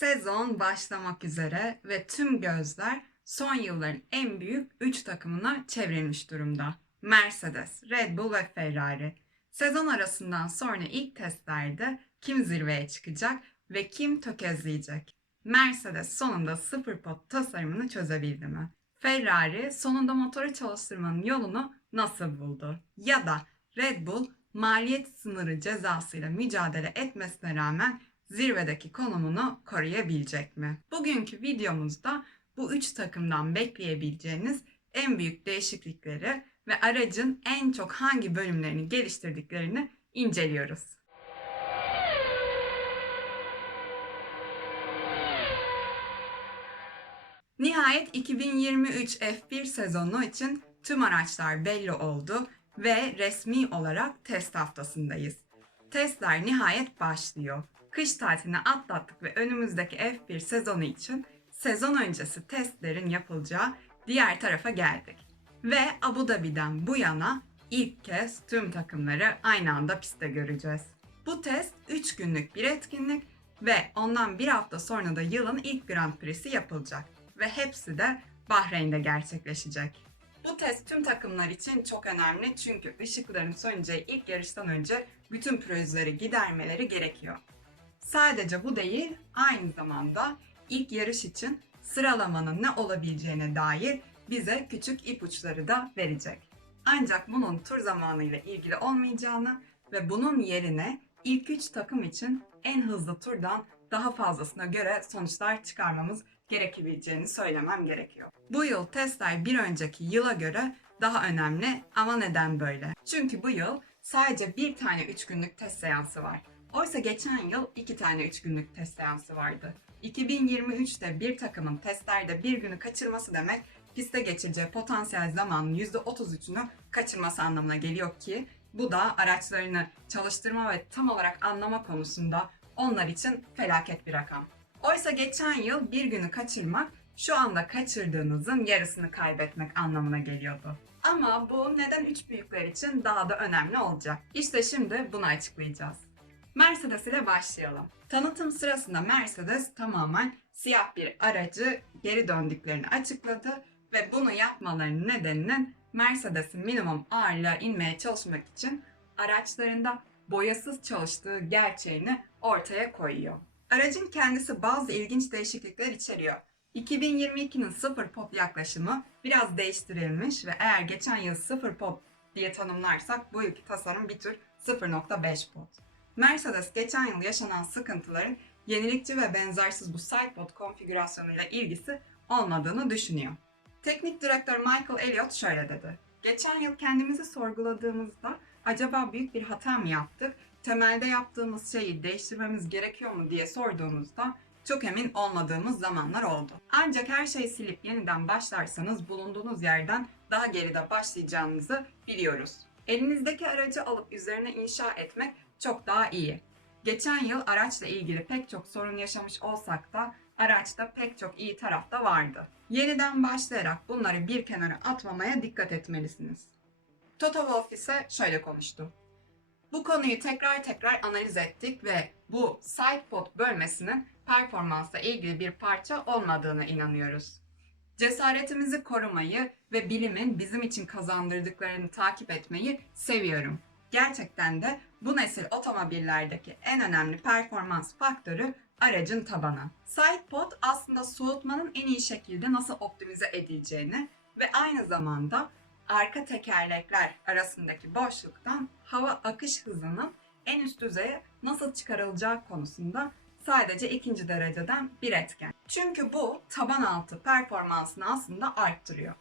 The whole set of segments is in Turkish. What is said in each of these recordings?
Sezon başlamak üzere ve tüm gözler son yılların en büyük 3 takımına çevrilmiş durumda. Mercedes, Red Bull ve Ferrari. Sezon arasından sonra ilk testlerde kim zirveye çıkacak ve kim tökezleyecek? Mercedes sonunda sıfır pot tasarımını çözebildi mi? Ferrari sonunda motoru çalıştırmanın yolunu nasıl buldu? Ya da Red Bull maliyet sınırı cezasıyla mücadele etmesine rağmen zirvedeki konumunu koruyabilecek mi? Bugünkü videomuzda bu üç takımdan bekleyebileceğiniz en büyük değişiklikleri ve aracın en çok hangi bölümlerini geliştirdiklerini inceliyoruz. Nihayet 2023 F1 sezonu için tüm araçlar belli oldu ve resmi olarak test haftasındayız. Testler nihayet başlıyor. Kış tatilini atlattık ve önümüzdeki F1 sezonu için sezon öncesi testlerin yapılacağı diğer tarafa geldik. Ve Abu Dhabi'den bu yana ilk kez tüm takımları aynı anda pistte göreceğiz. Bu test 3 günlük bir etkinlik ve ondan bir hafta sonra da yılın ilk Grand Prix'si yapılacak. Ve hepsi de Bahreyn'de gerçekleşecek. Bu test tüm takımlar için çok önemli çünkü ışıkların söneceği ilk yarıştan önce bütün pürüzleri gidermeleri gerekiyor. Sadece bu değil, aynı zamanda ilk yarış için sıralamanın ne olabileceğine dair bize küçük ipuçları da verecek. Ancak bunun tur zamanıyla ilgili olmayacağını ve bunun yerine ilk 3 takım için en hızlı turdan daha fazlasına göre sonuçlar çıkarmamız gerekebileceğini söylemem gerekiyor. Bu yıl testler bir önceki yıla göre daha önemli ama neden böyle? Çünkü bu yıl sadece bir tane 3 günlük test seansı var. Oysa geçen yıl 2 tane 3 günlük test seansı vardı. 2023'te bir takımın testlerde bir günü kaçırması demek piste geçireceği potansiyel zamanın %33'ünü kaçırması anlamına geliyor ki bu da araçlarını çalıştırma ve tam olarak anlama konusunda onlar için felaket bir rakam. Oysa geçen yıl bir günü kaçırmak şu anda kaçırdığınızın yarısını kaybetmek anlamına geliyordu. Ama bu neden üç büyükler için daha da önemli olacak? İşte şimdi bunu açıklayacağız. Mercedes ile başlayalım. Tanıtım sırasında Mercedes tamamen siyah bir aracı geri döndüklerini açıkladı ve bunu yapmalarının nedeninin Mercedes'in minimum ağırlığa inmeye çalışmak için araçlarında boyasız çalıştığı gerçeğini ortaya koyuyor. Aracın kendisi bazı ilginç değişiklikler içeriyor. 2022'nin sıfır pop yaklaşımı biraz değiştirilmiş ve eğer geçen yıl sıfır pop diye tanımlarsak bu yılki tasarım bir tür 0.5 pot. Mercedes geçen yıl yaşanan sıkıntıların yenilikçi ve benzersiz bu sidepod konfigürasyonuyla ilgisi olmadığını düşünüyor. Teknik direktör Michael Elliott şöyle dedi. Geçen yıl kendimizi sorguladığımızda acaba büyük bir hata mı yaptık? Temelde yaptığımız şeyi değiştirmemiz gerekiyor mu diye sorduğumuzda çok emin olmadığımız zamanlar oldu. Ancak her şeyi silip yeniden başlarsanız bulunduğunuz yerden daha geride başlayacağınızı biliyoruz. Elinizdeki aracı alıp üzerine inşa etmek çok daha iyi. Geçen yıl araçla ilgili pek çok sorun yaşamış olsak da araçta pek çok iyi taraf da vardı. Yeniden başlayarak bunları bir kenara atmamaya dikkat etmelisiniz. Toto Wolff ise şöyle konuştu. Bu konuyu tekrar tekrar analiz ettik ve bu sidepod bölmesinin performansla ilgili bir parça olmadığına inanıyoruz. Cesaretimizi korumayı ve bilimin bizim için kazandırdıklarını takip etmeyi seviyorum. Gerçekten de bu nesil otomobillerdeki en önemli performans faktörü aracın tabanı. Sidepod aslında soğutmanın en iyi şekilde nasıl optimize edileceğini ve aynı zamanda arka tekerlekler arasındaki boşluktan hava akış hızının en üst düzeye nasıl çıkarılacağı konusunda sadece ikinci dereceden bir etken. Çünkü bu taban altı performansını aslında arttırıyor.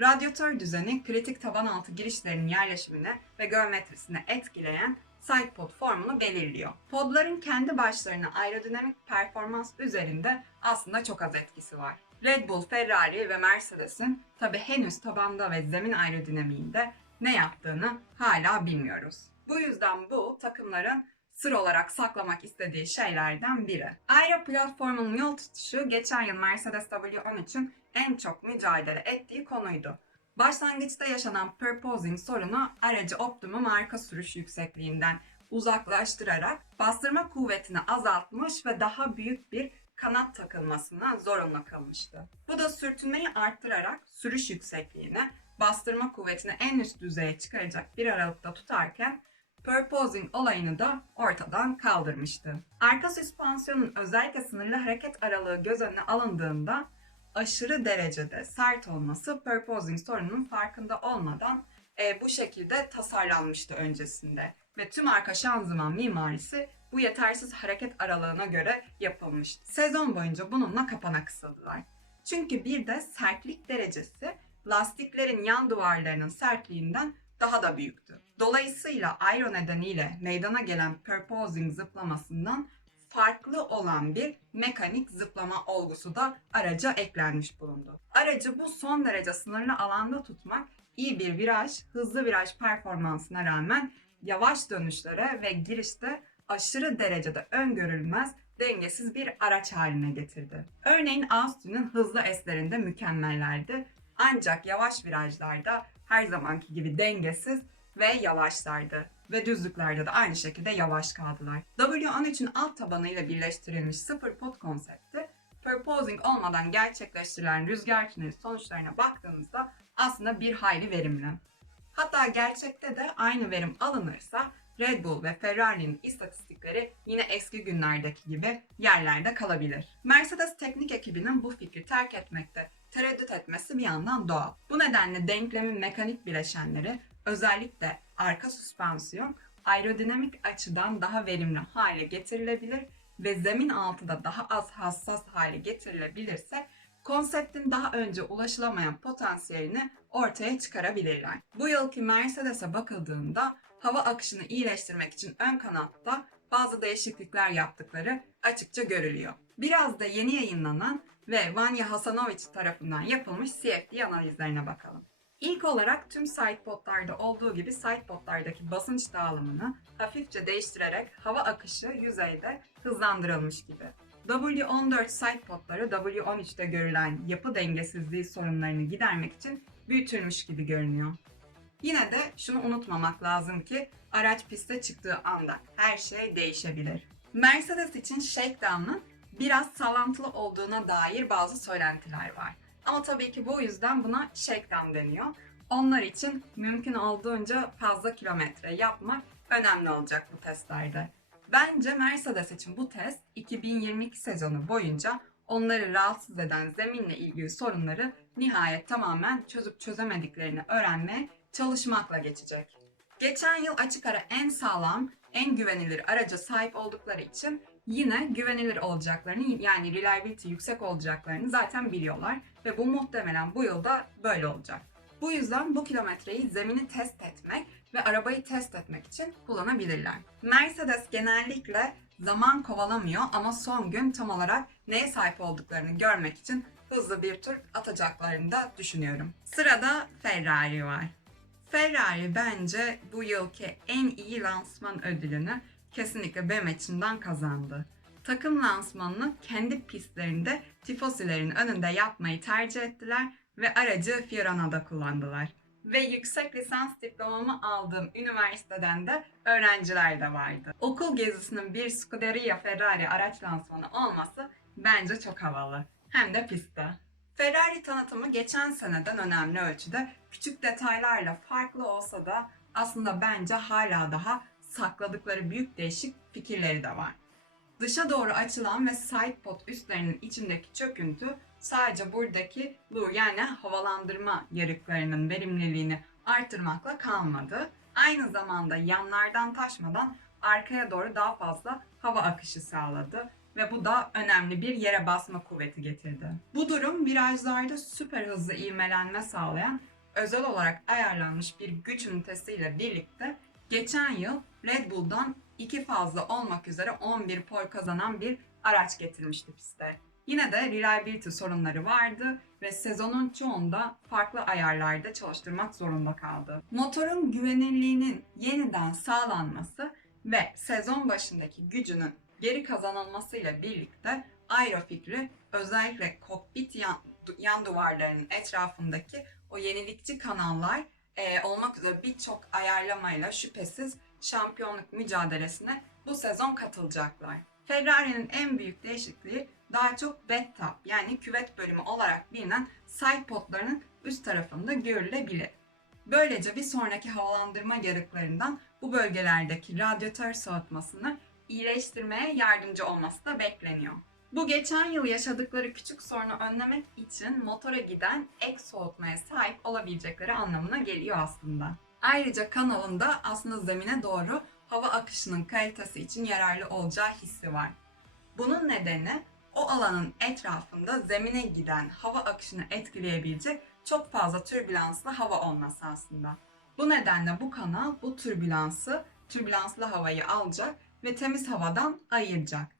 Radyatör düzeni kritik taban altı girişlerin yerleşimini ve geometrisini etkileyen side pod formunu belirliyor. Podların kendi başlarına aerodinamik performans üzerinde aslında çok az etkisi var. Red Bull, Ferrari ve Mercedes'in tabi henüz tabanda ve zemin aerodinamiğinde ne yaptığını hala bilmiyoruz. Bu yüzden bu takımların sır olarak saklamak istediği şeylerden biri. Aero platformunun yol tutuşu geçen yıl Mercedes W13'ün en çok mücadele ettiği konuydu. Başlangıçta yaşanan purposing sorunu aracı optimum arka sürüş yüksekliğinden uzaklaştırarak bastırma kuvvetini azaltmış ve daha büyük bir kanat takılmasına zorunlu kalmıştı. Bu da sürtünmeyi arttırarak sürüş yüksekliğini, bastırma kuvvetini en üst düzeye çıkaracak bir aralıkta tutarken purposing olayını da ortadan kaldırmıştı. Arka süspansiyonun özellikle sınırlı hareket aralığı göz önüne alındığında aşırı derecede sert olması purposing sorununun farkında olmadan e, bu şekilde tasarlanmıştı öncesinde. Ve tüm arka şanzıman mimarisi bu yetersiz hareket aralığına göre yapılmıştı. Sezon boyunca bununla kapana kısıldılar. Çünkü bir de sertlik derecesi lastiklerin yan duvarlarının sertliğinden daha da büyüktü. Dolayısıyla aero nedeniyle meydana gelen purposing zıplamasından farklı olan bir mekanik zıplama olgusu da araca eklenmiş bulundu. Aracı bu son derece sınırlı alanda tutmak iyi bir viraj, hızlı viraj performansına rağmen yavaş dönüşlere ve girişte aşırı derecede öngörülmez dengesiz bir araç haline getirdi. Örneğin Austin'in hızlı eslerinde mükemmellerdi ancak yavaş virajlarda her zamanki gibi dengesiz ve yavaşlardı. Ve düzlüklerde de aynı şekilde yavaş kaldılar. W13'ün alt tabanıyla birleştirilmiş sıfır pot konsepti, purposing olmadan gerçekleştirilen rüzgar tüneli sonuçlarına baktığımızda aslında bir hayli verimli. Hatta gerçekte de aynı verim alınırsa Red Bull ve Ferrari'nin istatistikleri yine eski günlerdeki gibi yerlerde kalabilir. Mercedes teknik ekibinin bu fikri terk etmekte tereddüt etmesi bir yandan doğal. Bu nedenle denklemin mekanik bileşenleri özellikle arka süspansiyon aerodinamik açıdan daha verimli hale getirilebilir ve zemin altı da daha az hassas hale getirilebilirse konseptin daha önce ulaşılamayan potansiyelini ortaya çıkarabilirler. Bu yılki Mercedes'e bakıldığında hava akışını iyileştirmek için ön kanatta bazı değişiklikler yaptıkları açıkça görülüyor. Biraz da yeni yayınlanan ve Vanya Hasanovic tarafından yapılmış CFD analizlerine bakalım. İlk olarak tüm sidepodlarda olduğu gibi sidepodlardaki basınç dağılımını hafifçe değiştirerek hava akışı yüzeyde hızlandırılmış gibi. W14 sidepodları W13'te görülen yapı dengesizliği sorunlarını gidermek için büyütülmüş gibi görünüyor. Yine de şunu unutmamak lazım ki araç piste çıktığı anda her şey değişebilir. Mercedes için shakedown'ın biraz sallantılı olduğuna dair bazı söylentiler var. Ama tabii ki bu yüzden buna shakedown deniyor. Onlar için mümkün olduğunca fazla kilometre yapmak önemli olacak bu testlerde. Bence Mercedes için bu test 2022 sezonu boyunca onları rahatsız eden zeminle ilgili sorunları nihayet tamamen çözüp çözemediklerini öğrenmeye çalışmakla geçecek. Geçen yıl açık ara en sağlam, en güvenilir araca sahip oldukları için yine güvenilir olacaklarını yani reliability yüksek olacaklarını zaten biliyorlar ve bu muhtemelen bu yılda böyle olacak. Bu yüzden bu kilometreyi zemini test etmek ve arabayı test etmek için kullanabilirler. Mercedes genellikle zaman kovalamıyor ama son gün tam olarak neye sahip olduklarını görmek için hızlı bir tur atacaklarını da düşünüyorum. Sırada Ferrari var. Ferrari bence bu yılki en iyi lansman ödülünü kesinlikle BEM içinden kazandı. Takım lansmanını kendi pistlerinde tifosilerin önünde yapmayı tercih ettiler ve aracı Fiorana'da kullandılar. Ve yüksek lisans diplomamı aldığım üniversiteden de öğrenciler de vardı. Okul gezisinin bir Scuderia Ferrari araç lansmanı olması bence çok havalı. Hem de pistte. Ferrari tanıtımı geçen seneden önemli ölçüde küçük detaylarla farklı olsa da aslında bence hala daha sakladıkları büyük değişik fikirleri de var. Dışa doğru açılan ve sidepod üstlerinin içindeki çöküntü sadece buradaki bu yani havalandırma yarıklarının verimliliğini artırmakla kalmadı. Aynı zamanda yanlardan taşmadan arkaya doğru daha fazla hava akışı sağladı ve bu da önemli bir yere basma kuvveti getirdi. Bu durum virajlarda süper hızlı ivmelenme sağlayan özel olarak ayarlanmış bir güç ünitesiyle birlikte geçen yıl Red Bull'dan iki fazla olmak üzere 11 pol kazanan bir araç getirmişti piste. Yine de reliability sorunları vardı ve sezonun çoğunda farklı ayarlarda çalıştırmak zorunda kaldı. Motorun güvenilirliğinin yeniden sağlanması ve sezon başındaki gücünün geri kazanılmasıyla birlikte aero fikri özellikle kokpit yan, yan duvarlarının etrafındaki o yenilikçi kanallar e, olmak üzere birçok ayarlamayla şüphesiz şampiyonluk mücadelesine bu sezon katılacaklar. Ferrari'nin en büyük değişikliği daha çok top yani küvet bölümü olarak bilinen side podlarının üst tarafında görülebilir. Böylece bir sonraki havalandırma yarıklarından bu bölgelerdeki radyatör soğutmasını iyileştirmeye yardımcı olması da bekleniyor. Bu geçen yıl yaşadıkları küçük sorunu önlemek için motora giden ek soğutmaya sahip olabilecekleri anlamına geliyor aslında. Ayrıca kanalında aslında zemine doğru hava akışının kalitesi için yararlı olacağı hissi var. Bunun nedeni o alanın etrafında zemine giden hava akışını etkileyebilecek çok fazla türbülanslı hava olması aslında. Bu nedenle bu kanal bu türbülansı, türbülanslı havayı alacak ve temiz havadan ayıracak.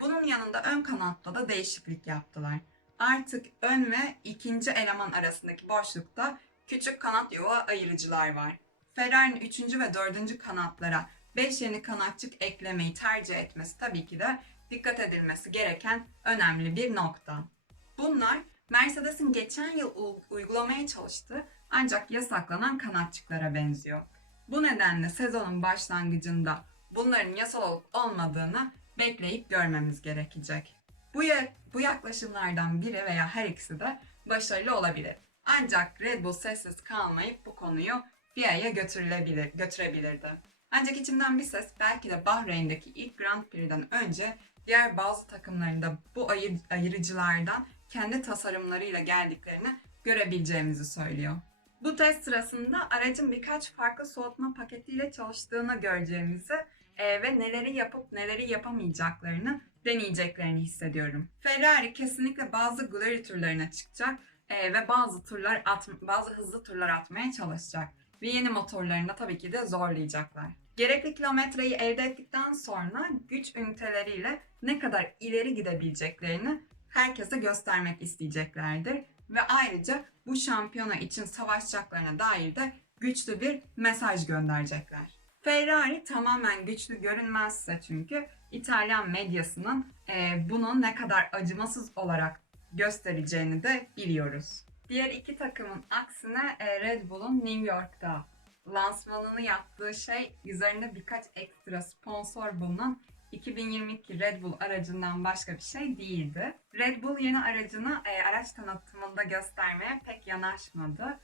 Bunun yanında ön kanatta da değişiklik yaptılar. Artık ön ve ikinci eleman arasındaki boşlukta küçük kanat yuva ayırıcılar var. Ferrari'nin 3. ve 4. kanatlara 5 yeni kanatçık eklemeyi tercih etmesi tabii ki de dikkat edilmesi gereken önemli bir nokta. Bunlar Mercedes'in geçen yıl uygulamaya çalıştığı ancak yasaklanan kanatçıklara benziyor. Bu nedenle sezonun başlangıcında bunların yasal olup olmadığını bekleyip görmemiz gerekecek. Bu, bu yaklaşımlardan biri veya her ikisi de başarılı olabilir. Ancak Red Bull sessiz kalmayıp bu konuyu FIA'ya götürülebilir, götürebilirdi. Ancak içimden bir ses belki de Bahreyn'deki ilk Grand Prix'den önce diğer bazı takımlarında bu ayır, ayırıcılardan kendi tasarımlarıyla geldiklerini görebileceğimizi söylüyor. Bu test sırasında aracın birkaç farklı soğutma paketiyle çalıştığını göreceğimizi e, ve neleri yapıp neleri yapamayacaklarını deneyeceklerini hissediyorum. Ferrari kesinlikle bazı glory turlarına çıkacak e, ve bazı turlar at, bazı hızlı turlar atmaya çalışacak ve yeni motorlarını tabii ki de zorlayacaklar. Gerekli kilometreyi elde ettikten sonra güç üniteleriyle ne kadar ileri gidebileceklerini herkese göstermek isteyeceklerdir ve ayrıca bu şampiyona için savaşacaklarına dair de güçlü bir mesaj gönderecekler. Ferrari tamamen güçlü görünmezse çünkü İtalyan medyasının e, bunu ne kadar acımasız olarak göstereceğini de biliyoruz. Diğer iki takımın aksine e, Red Bull'un New York'ta lansmanını yaptığı şey üzerinde birkaç ekstra sponsor bulunan 2022 Red Bull aracından başka bir şey değildi. Red Bull yeni aracını e, araç tanıtımında göstermeye pek yanaşmadı.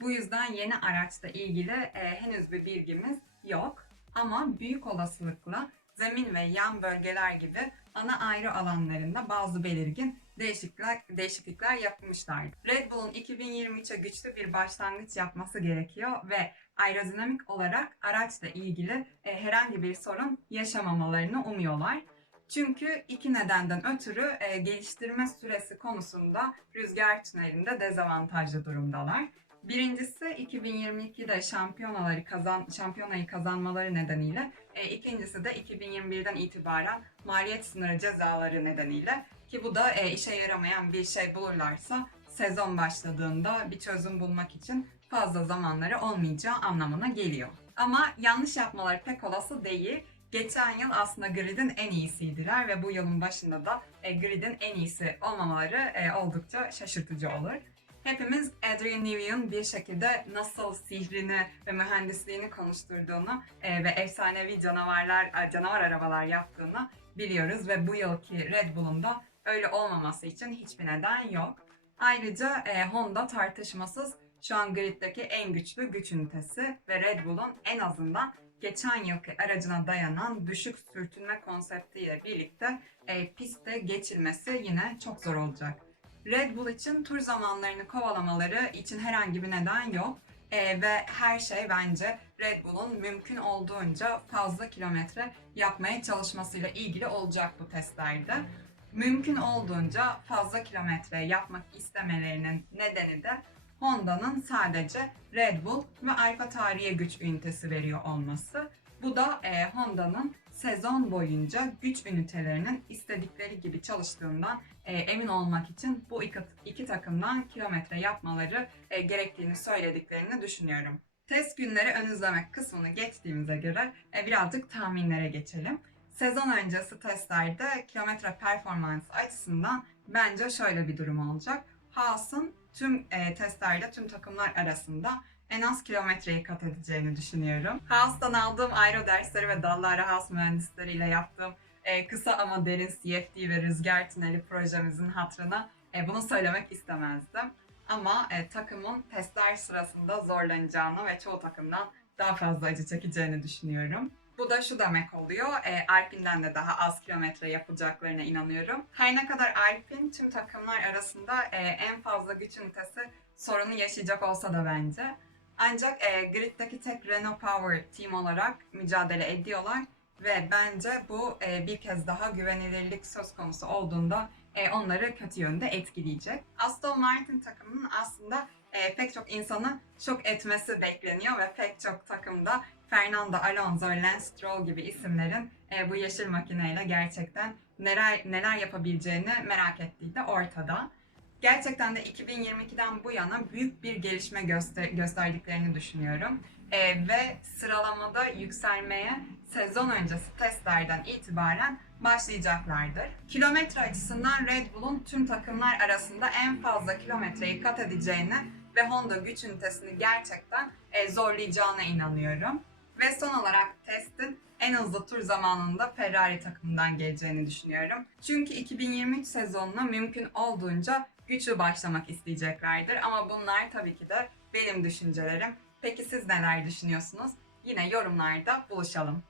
Bu yüzden yeni araçla ilgili e, henüz bir bilgimiz yok. Ama büyük olasılıkla zemin ve yan bölgeler gibi ana ayrı alanlarında bazı belirgin değişiklikler, değişiklikler yapmışlardı. Red Bull'un 2023'e güçlü bir başlangıç yapması gerekiyor ve aerodinamik olarak araçla ilgili e, herhangi bir sorun yaşamamalarını umuyorlar. Çünkü iki nedenden ötürü e, geliştirme süresi konusunda rüzgar tünelinde dezavantajlı durumdalar. Birincisi 2022'de şampiyonaları kazan şampiyonayı kazanmaları nedeniyle, e, ikincisi de 2021'den itibaren maliyet sınırı cezaları nedeniyle ki bu da e, işe yaramayan bir şey bulurlarsa sezon başladığında bir çözüm bulmak için fazla zamanları olmayacağı anlamına geliyor. Ama yanlış yapmaları pek olası değil. Geçen yıl aslında gridin en iyisiydiler ve bu yılın başında da e, gridin en iyisi olmamaları e, oldukça şaşırtıcı olur. Hepimiz Adrian Newey'in bir şekilde nasıl sihrini ve mühendisliğini konuşturduğunu e, ve efsanevi canavarlar, canavar arabalar yaptığını biliyoruz ve bu yılki Red Bull'un da öyle olmaması için hiçbir neden yok. Ayrıca e, Honda tartışmasız şu an griddeki en güçlü güç ünitesi ve Red Bull'un en azından geçen yılki aracına dayanan düşük sürtünme konseptiyle birlikte e, pistte geçilmesi yine çok zor olacak. Red Bull için tur zamanlarını kovalamaları için herhangi bir neden yok. E, ve her şey bence Red Bull'un mümkün olduğunca fazla kilometre yapmaya çalışmasıyla ilgili olacak bu testlerde. Mümkün olduğunca fazla kilometre yapmak istemelerinin nedeni de Honda'nın sadece Red Bull ve Alfa Tarihe güç ünitesi veriyor olması. Bu da e, Honda'nın sezon boyunca güç ünitelerinin istedikleri gibi çalıştığından e, emin olmak için bu iki, iki takımdan kilometre yapmaları e, gerektiğini söylediklerini düşünüyorum. Test günleri ön izlemek kısmını geçtiğimize göre e, birazcık tahminlere geçelim. Sezon öncesi testlerde kilometre performansı açısından bence şöyle bir durum olacak. Haas'ın tüm e, testlerde tüm takımlar arasında en az kilometreyi kat edeceğini düşünüyorum. Haas'tan aldığım aero dersleri ve Dallara Haas mühendisleriyle yaptığım e, kısa ama derin CFD ve rüzgar tüneli projemizin hatırına e, bunu söylemek istemezdim. Ama e, takımın testler sırasında zorlanacağını ve çoğu takımdan daha fazla acı çekeceğini düşünüyorum. Bu da şu demek oluyor, e, Alpin'den de daha az kilometre yapacaklarına inanıyorum. Her ne kadar Alpin tüm takımlar arasında e, en fazla güç ünitesi sorunu yaşayacak olsa da bence. Ancak e, griddeki tek Renault Power team olarak mücadele ediyorlar ve bence bu e, bir kez daha güvenilirlik söz konusu olduğunda e, onları kötü yönde etkileyecek. Aston Martin takımının aslında e, pek çok insanı şok etmesi bekleniyor ve pek çok takımda Fernando Alonso, Lance Stroll gibi isimlerin e, bu yeşil makineyle gerçekten neler neler yapabileceğini merak ettiği de ortada. Gerçekten de 2022'den bu yana büyük bir gelişme göster- gösterdiklerini düşünüyorum. E, ve sıralamada yükselmeye sezon öncesi testlerden itibaren başlayacaklardır. Kilometre açısından Red Bull'un tüm takımlar arasında en fazla kilometreyi kat edeceğine ve Honda güç ünitesini gerçekten e, zorlayacağına inanıyorum. Ve son olarak testin en hızlı tur zamanında Ferrari takımından geleceğini düşünüyorum. Çünkü 2023 sezonuna mümkün olduğunca güçlü başlamak isteyeceklerdir. Ama bunlar tabii ki de benim düşüncelerim. Peki siz neler düşünüyorsunuz? Yine yorumlarda buluşalım.